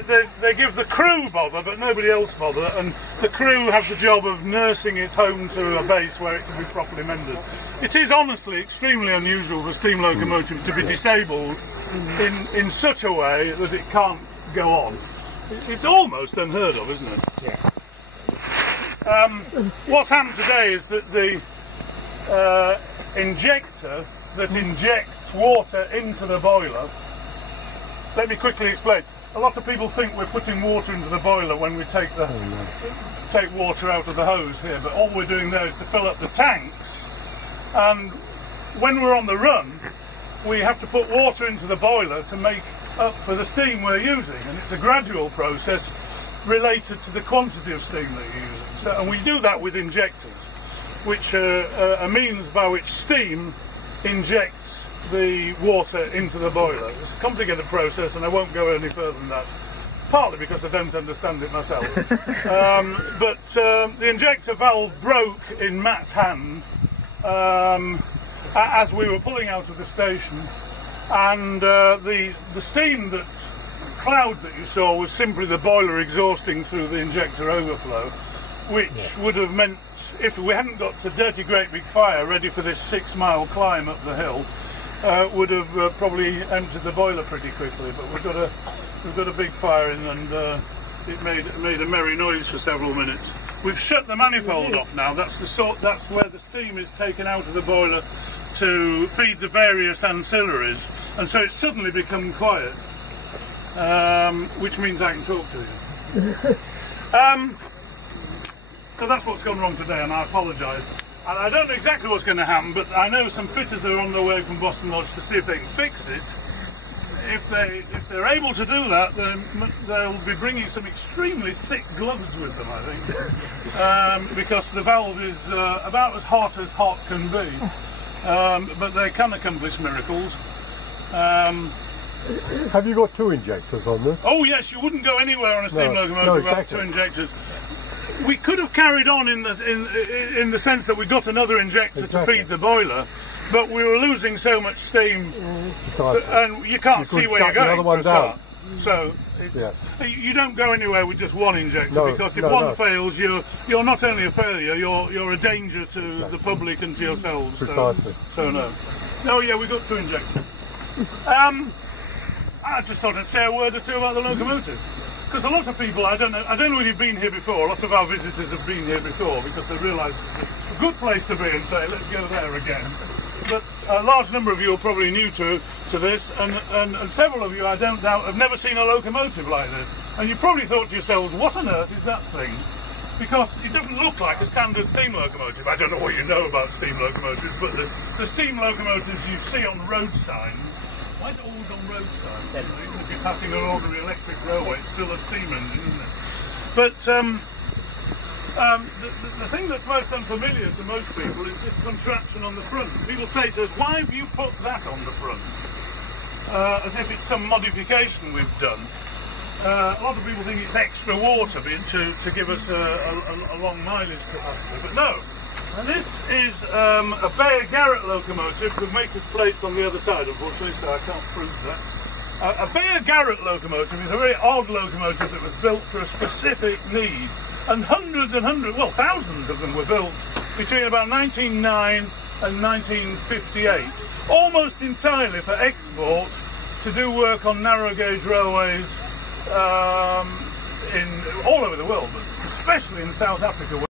they give the crew bother, but nobody else bother, and the crew have the job of nursing it home to a base where it can be properly mended. It is honestly extremely unusual for a steam locomotive to be disabled in such a way that it can't go on. It's almost unheard of, isn't it? Yeah. What's happened today is that the injector that injects water into the boiler. Let me quickly explain. A lot of people think we're putting water into the boiler when we take water out of the hose here, but all we're doing there is to fill up the tanks. And when we're on the run, we have to put water into the boiler to make up for the steam we're using, and it's a gradual process related to the quantity of steam that you're using. So, and we do that with injectors, which are a means by which steam injects the water into the boiler. It's a complicated process, and I won't go any further than that, partly because I don't understand it myself. But the injector valve broke in Matt's hand as we were pulling out of the station, and the steam cloud that you saw was simply the boiler exhausting through the injector overflow, which would have meant, if we hadn't got to Dirty Great Big Fire ready for this 6-mile climb up the hill, would have probably emptied the boiler pretty quickly. But we've got a big fire in, and it made a merry noise for several minutes. We've shut the manifold off now. That's where the steam is taken out of the boiler to feed the various ancillaries, and so it's suddenly become quiet, which means I can talk to you. So that's what's gone wrong today, and I apologise. And I don't know exactly what's going to happen, but I know some fitters are on their way from Boston Lodge to see if they can fix it. If they're able to do that, then they'll be bringing some extremely thick gloves with them, I think, because the valve is about as hot can be. But they can accomplish miracles. Have you got 2 injectors on this? Oh yes, you wouldn't go anywhere on a steam locomotive without 2 injectors. We could have carried on in the sense that we got another injector to feed the boiler, but we were losing so much steam, and you can't see where you're going. The other one down. So you don't go anywhere with just 1 injector, because if one fails, you're not only a failure, you're a danger to the public and to yourselves. Precisely. So no. Oh yeah, we got 2 injectors. I just thought I'd say a word or two about the locomotive. Because a lot of people, I don't know if you've been here before, a lot of our visitors have been here before because they realise it's a good place to be and say, let's go there again. But a large number of you are probably new to this, and several of you, I don't doubt, have never seen a locomotive like this. And you probably thought to yourselves, what on earth is that thing? Because it doesn't look like a standard steam locomotive. I don't know what you know about steam locomotives, but the steam locomotives you see on road signs, why is it always on road signs? Even if you're passing an ordinary electric railway, it's still a steam engine, isn't it? But the thing that's most unfamiliar to most people is this contraption on the front. People say to us, why have you put that on the front? As if it's some modification we've done. A lot of people think it's extra water to give us a long mileage capacity, but no. And this is a Garratt locomotive with maker's plates on the other side, unfortunately, so I can't prove that. A Garratt locomotive is a very odd locomotive that was built for a specific need, and thousands of them were built between about 1909 and 1958, almost entirely for export to do work on narrow gauge railways all over the world, but especially in South Africa.